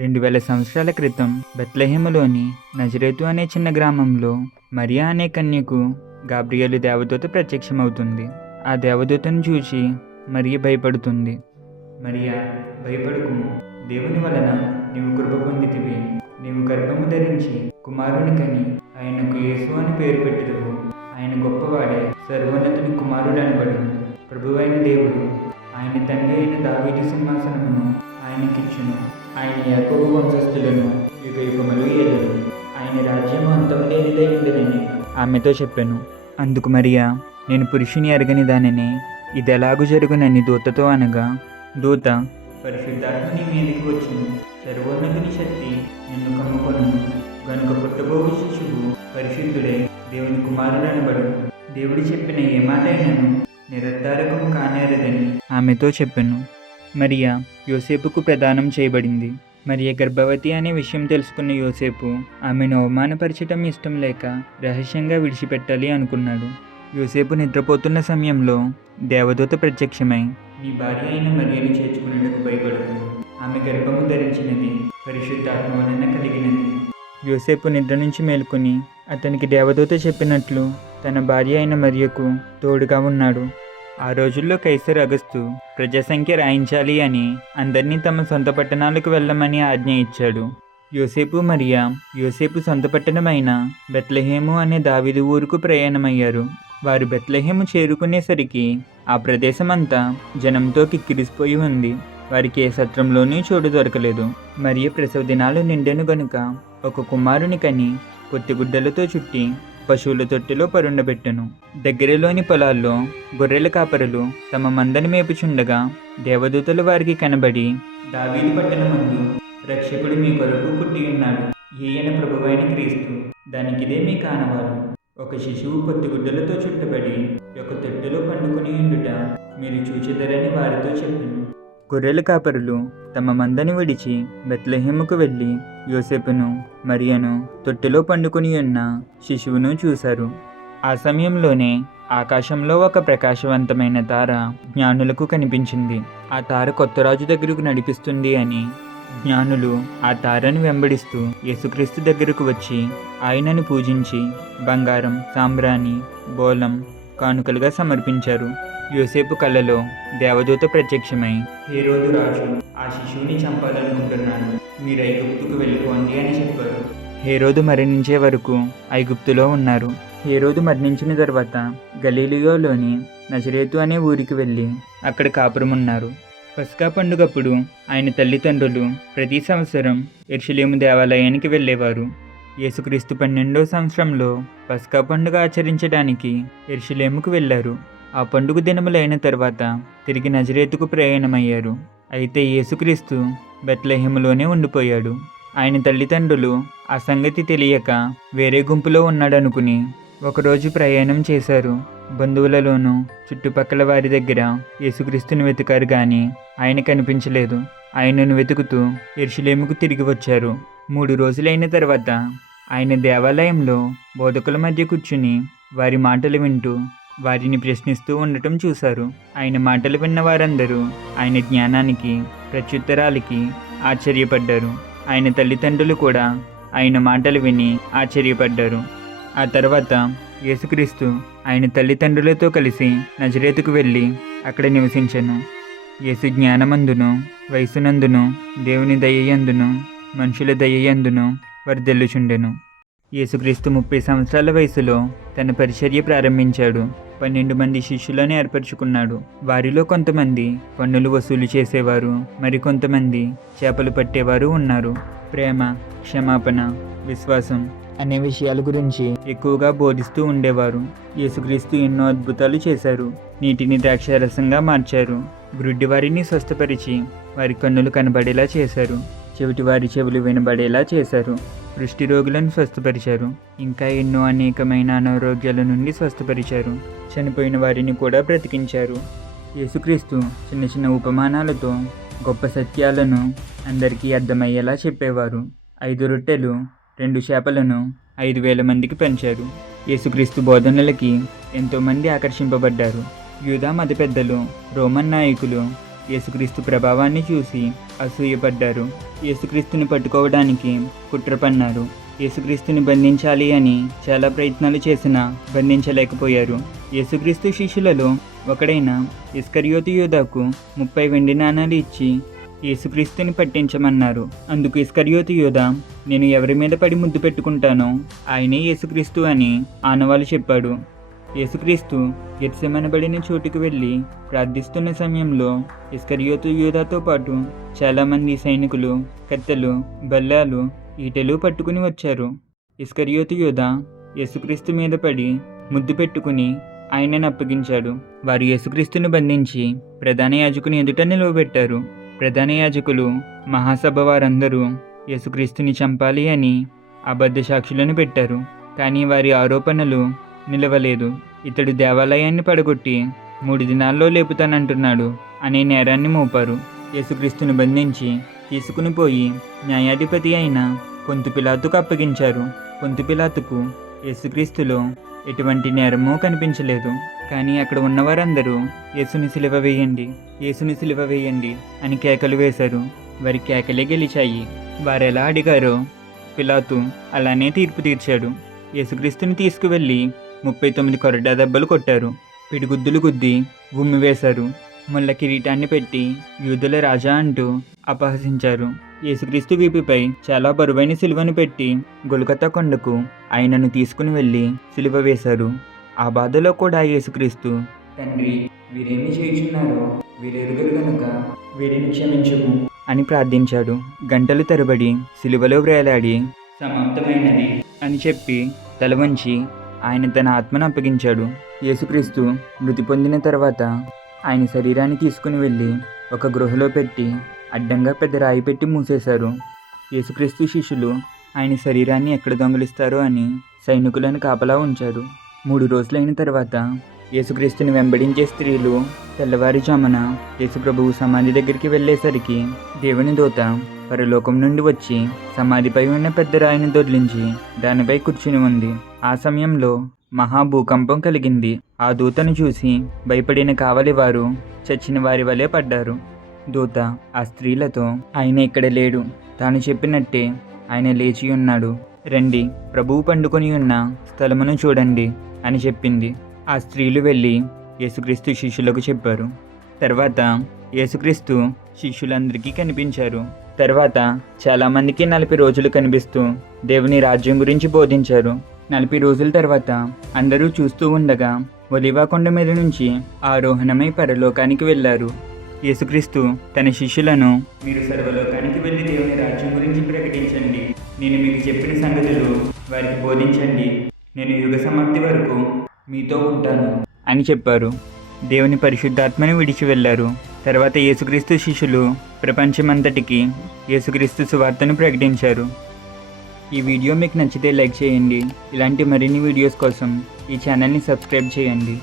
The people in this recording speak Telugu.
2000 సంవత్సరాల క్రితం బెత్లెహేములోని నజరేతు అనే చిన్న గ్రామంలో మరియా అనే కన్యకు గాబ్రియేలు దేవదూత ప్రత్యక్షమవుతుంది. ఆ దేవదూతను చూసి మరియ భయపడుతుంది. మరియా, భయపడకుము, దేవుని వలన నీవు కృప పొందితివి. నీవు గర్భము ధరించి కుమారుని కని ఆయనకు యేసు అని పేరు పెట్టెదవు. ఆయన గొప్పవాడే, సర్వోన్నతుని కుమారుడు అనబడును. ప్రభువైన దేవుడు ఆయన తండ్రి అయిన దావీదు సింహాసనమును ఆయనకిచ్చును. ఆయన యాకోబు వంశస్థులను యుగయుగములు ఏలును. ఆయన రాజ్యము అంతము లేనిదై ఉండదని ఆమెతో చెప్పాను. అందుకు మరియా, నేను పురుషుని ఎరగని దానిని, ఇది ఎలాగూ జరుగునని దూతతో అనగా, దూత, పరిశుద్ధాత్మని మీదికి వచ్చును, సర్వోన్నతుని శక్తి నిన్ను కమ్ముకొనును, గనుక పుట్టబోవు శిశువు పరిశుద్ధుడై దేవుని కుమారుడు అనబడును. దేవుడు చెప్పిన ఏ మాట అయినను నిరర్ధారకము కానేరదని ఆమెతో చెప్పాను. మరియా యోసేపుకు ప్రదానం చేయబడింది. మరియ గర్భవతి అనే విషయం తెలుసుకున్న యోసేపు ఆమెను అవమానపరచటం ఇష్టం లేక రహస్యంగా విడిచిపెట్టాలి అనుకున్నాడు. యోసేపు నిద్రపోతున్న సమయంలో దేవదూత ప్రత్యక్షమై, నీ భార్య అయిన మరియను చేర్చుకునేందుకు భయపడకు, ఆమె గర్భము ధరించినది పరిశుద్ధాత్మ వలన కలిగినది. యోసేపు నిద్ర నుంచి మేల్కొని అతనికి దేవదూత చెప్పినట్లు తన భార్య అయిన మరియకు తోడుగా ఉన్నాడు. ఆ రోజుల్లో కైసర్ అగస్తు ప్రజాసంఖ్య రాయించాలి అని అందరినీ తమ సొంత పట్టణాలకు వెళ్ళమని ఆజ్ఞ ఇచ్చాడు. యోసేపు సొంత పట్టణమైన బెత్లెహేము అనే దావీదు ఊరుకు ప్రయాణమయ్యారు. వారు బెత్లెహేము చేరుకునేసరికి ఆ ప్రదేశమంతా జనంతో కిక్కిరిసిపోయి ఉంది. వారికి ఏ సత్రంలోనూ చోటు దొరకలేదు. మరియ ప్రసవ దినాలు నిండెను గనుక ఒక కుమారుని కని పొత్తిగుడ్డలతో చుట్టి పశువుల తొట్టిలో పరుండబెట్టెను. దగ్గరలోని పొలాల్లో గొర్రెల కాపరులు తమ మందని మేపుచుండగా దేవదూతలు వారికి కనబడి, దావీదు పట్టణమందు రక్షకుడు మీ కొరకు పుట్టి ఉన్నాడు, ఈయన ప్రభువైన క్రీస్తు, దానికిదే మీ కానవాలు. ఒక శిశువు పొత్తిగుడ్డలతో చుట్టబడి ఒక తొట్టిలో పండుకొని ఉండుట మీరు చూచెదరని వారితో చెప్పెను. గొర్రెల కాపరులు తమ మందని విడిచి బెత్లెహేముకు వెళ్ళి యోసేపును మరియను తొట్టిలో పండుకొని ఉన్న శిశువును చూశారు. ఆ సమయంలోనే ఆకాశంలో ఒక ప్రకాశవంతమైన తార జ్ఞానులకు కనిపించింది. ఆ తార కొత్త రాజు దగ్గరకు నడిపిస్తుంది అని జ్ఞానులు ఆ తారను వెంబడిస్తూ యేసుక్రీస్తు దగ్గరకు వచ్చి ఆయనను పూజించి బంగారం, సాంబ్రాణి, బోలం కానుకలుగా సమర్పించారు. యోసేపు కళ్ళలో దేవదూత ప్రత్యక్షమై, హేరోదు రాజు ఆ శిశువుని చంపాలనుకుంటున్నాడు, మీరు ఐగుప్తుకు వెళ్ళిపోండి అని చెప్పారు. హేరోదు మరణించే వరకు ఐగుప్తులో ఉన్నారు. హేరోదు మరణించిన తర్వాత గలీలియోలోని నజరేతు అనే ఊరికి వెళ్ళి అక్కడ కాపురమున్నారు. పస్కా పండుగప్పుడు ఆయన తల్లిదండ్రులు ప్రతి సంవత్సరం యెరూషలేము దేవాలయానికి వెళ్ళేవారు. యేసుక్రీస్తు 12వ సంవత్సరంలో పస్కా పండుగ ఆచరించడానికి యెరూషలేముకు వెళ్ళారు. ఆ పండుగ దినములైన తర్వాత తిరిగి నజరేతుకు ప్రయాణమయ్యారు. అయితే యేసుక్రీస్తు బెత్లెహేములోనే ఉండిపోయాడు. ఆయన తల్లిదండ్రులు ఆ సంగతి తెలియక వేరే గుంపులో ఉన్నాడనుకుని ఒకరోజు ప్రయాణం చేశారు. బంధువులలోనూ చుట్టుపక్కల వారి దగ్గర యేసుక్రీస్తుని వెతికారు కానీ ఆయన కనిపించలేదు. ఆయనను వెతుకుతూ యెరూషలేముకు తిరిగి వచ్చారు. 3 రోజులైన తర్వాత ఆయన దేవాలయంలో బోధకుల మధ్య కూర్చుని వారి మాటలు వింటూ వారిని ప్రశ్నిస్తూ ఉండటం చూశారు. ఆయన మాటలు విన్న వారందరూ ఆయన జ్ఞానానికి, ప్రత్యుత్తరాలకి ఆశ్చర్యపడ్డారు. ఆయన తల్లిదండ్రులు కూడా ఆయన మాటలు విని ఆశ్చర్యపడ్డారు. ఆ తర్వాత యేసుక్రీస్తు ఆయన తల్లిదండ్రులతో కలిసి నజరేతుకు వెళ్ళి అక్కడ నివసించెను. యేసు జ్ఞానమందును, వయసునందును, దేవుని దయయందును, మనుషుల దయయందును వర్ధిల్లుచుండెను. యేసుక్రీస్తు 30 సంవత్సరాల వయసులో తన పరిచర్య ప్రారంభించాడు. 12 మంది శిష్యులను ఏర్పరచుకున్నాడు. వారిలో కొంతమంది పన్నులు వసూలు చేసేవారు, మరికొంతమంది చేపలు పట్టేవారు ఉన్నారు. ప్రేమ, క్షమాపణ, విశ్వాసం అనే విషయాల గురించి ఎక్కువగా బోధిస్తూ ఉండేవారు. యేసుక్రీస్తు ఎన్నో అద్భుతాలు చేశారు. నీటిని ద్రాక్షారసంగా మార్చారు. గ్రుడ్డివారిని స్వస్థపరిచి వారి కన్నులు కనబడేలా చేశారు. చెవిటి వారి చెవులు వినబడేలా చేశారు. కుష్టి రోగులను స్వస్థపరిచారు. ఇంకా ఎన్నో అనేకమైన అనారోగ్యాల నుండి స్వస్థపరిచారు. చనిపోయిన వారిని కూడా బ్రతికించారు. యేసుక్రీస్తు చిన్న చిన్న ఉపమానాలతో గొప్ప సత్యాలను అందరికీ అర్థమయ్యేలా చెప్పేవారు. 5 రొట్టెలు 2 చేపలను 5,000 మందికి పంచారు. యేసుక్రీస్తు బోధనలకి ఎంతోమంది ఆకర్షింపబడ్డారు. యూదా మత పెద్దలు, రోమన్ నాయకులు యేసుక్రీస్తు ప్రభావాన్ని చూసి అసూయపడ్డారు. యేసుక్రీస్తుని పట్టుకోవడానికి కుట్ర పన్నారు. యేసుక్రీస్తుని బంధించాలి అని చాలా ప్రయత్నాలు చేసినా బంధించలేకపోయారు. యేసుక్రీస్తు శిష్యులలో ఒకడైన ఇస్కరియోతు యూదాకు 30 వెండి నాణాలు ఇచ్చి యేసుక్రీస్తుని పట్టించమన్నారు. అందుకు ఇస్కరియోతు యూదా, నేను ఎవరి మీద పడి ముద్దు పెట్టుకుంటానో ఆయనే యేసుక్రీస్తు అని ఆనవాలు చెప్పాడు. యేసుక్రీస్తు గెత్సెమనబడిన చోటుకు వెళ్ళి ప్రార్థిస్తున్న సమయంలో ఇస్కరియోతు యూదాతో పాటు చాలామంది సైనికులు కత్తెలు, బల్లాలు, ఈటెలు పట్టుకుని వచ్చారు. ఇస్కరియోతు యూదా యేసుక్రీస్తు మీద పడి ముద్దు పెట్టుకుని ఆయనను అప్పగించాడు. వారు యేసుక్రీస్తుని బంధించి ప్రధాన యాజకుని ఎదుట నిలవబెట్టారు. ప్రధాన యాజకులు, మహాసభ వారందరూ యేసుక్రీస్తుని చంపాలి అని అబద్ధ సాక్షులను పెట్టారు. కానీ వారి ఆరోపణలు నిలవలేదు. ఇతడు దేవాలయాన్ని పడగొట్టి 3 దినాల్లో లేపుతానంటున్నాడు అనే నేరాన్ని మోపారు. యేసుక్రీస్తుని బంధించి తీసుకుని పోయి న్యాయాధిపతి అయిన పొంతు పిలాతుకు అప్పగించారు. పొంతు పిలాతుకు యేసుక్రీస్తులో ఎటువంటి నేరమూ కనిపించలేదు. కానీ అక్కడ ఉన్నవారందరూ యేసుని సిలువ వేయండి, యేసుని సిలువ వేయండి అని కేకలు వేశారు. వారి కేకలే గెలిచాయి. వారెలా అడిగారో పిలాతు అలానే తీర్పు తీర్చాడు. యేసుక్రీస్తుని తీసుకువెళ్ళి 39 కొరడా దెబ్బలు కొట్టారు. పిడిగుద్దులు గుద్ది ఉమ్మి వేశారు. ముళ్ళ కిరీటాన్ని పెట్టి యూదుల రాజా అంటూ అపహసించారు. యేసుక్రీస్తు వీపుపై చాలా బరువైన సిలువను పెట్టి గొల్గొతా కొండకు ఆయనను తీసుకుని వెళ్ళి సిలువ వేశారు. ఆ బాధలో కూడా యేసుక్రీస్తు, తండ్రి, వీరేమి చేయుచున్నారో వీరెరుగరు గనుక వీరిని క్షమించుము అని ప్రార్థించాడు. గంటలు తరబడి సిలువలో వ్రేలాడి సమాప్తమైనది అని చెప్పి తల వంచి ఆయన తన ఆత్మను అప్పగించాడు. యేసుక్రీస్తు మృతి పొందిన తర్వాత ఆయన శరీరాన్ని తీసుకుని వెళ్ళి ఒక గృహలో పెట్టి అడ్డంగా పెద్ద రాయి పెట్టి మూసేశారు. యేసుక్రీస్తు శిష్యులు ఆయన శరీరాన్ని ఎక్కడ దొంగిలిస్తారో అని సైనికులను కాపలా ఉంచారు. 3 రోజులైన తర్వాత యేసుక్రీస్తుని వెంబడించే స్త్రీలు తెల్లవారుజామున యేసుప్రభువు సమాధి దగ్గరికి వెళ్ళేసరికి దేవుని దూత పరలోకం నుండి వచ్చి సమాధిపై ఉన్న పెద్ద రాయిని దొర్లించి దానిపై కూర్చుని ఉంది. ఆ సమయంలో మహాభూకంపం కలిగింది. ఆ దూతను చూసి భయపడిన కావలి వారు చచ్చిన వారి వలె పడ్డారు. దూత ఆ స్త్రీలతో, ఆయన ఇక్కడ లేడు, తాను చెప్పినట్టే ఆయన లేచి ఉన్నాడు, రండి, ప్రభువు పండుకొని ఉన్న స్థలమును చూడండి అని చెప్పింది. ఆ స్త్రీలు వెళ్ళి యేసుక్రీస్తు శిష్యులకు చెప్పారు. తర్వాత యేసుక్రీస్తు శిష్యులందరికీ కనిపించారు. తర్వాత చాలామందికి 40 రోజులు కనిపిస్తూ దేవుని రాజ్యం గురించి బోధించారు. 40 రోజుల తర్వాత అందరూ చూస్తూ ఉండగా ఒలివ కొండ మీద నుంచి ఆరోహణమై పరలోకానికి వెళ్ళారు. యేసుక్రీస్తు తన శిష్యులను, మీరు సర్వలోకానికి వెళ్ళి దేవుని రాజ్యం గురించి ప్రకటించండి, నేను మీకు చెప్పిన సంగతులు వారికి బోధించండి, నేను యుగ సమాప్తి వరకు మీతో ఉంటాను అని చెప్పారు. దేవుని పరిశుద్ధాత్మని విడిచి వెళ్ళారు. తర్వాత యేసుక్రీస్తు శిష్యులు ప్రపంచమంతటికి యేసుక్రీస్తు సువార్తను ప్రకటించారు. ఈ వీడియో మీకు నచ్చితే లైక్ చేయండి. ఇలాంటి మరిన్ని వీడియోస్ కోసం ఈ ఛానల్ని సబ్స్క్రైబ్ చేయండి.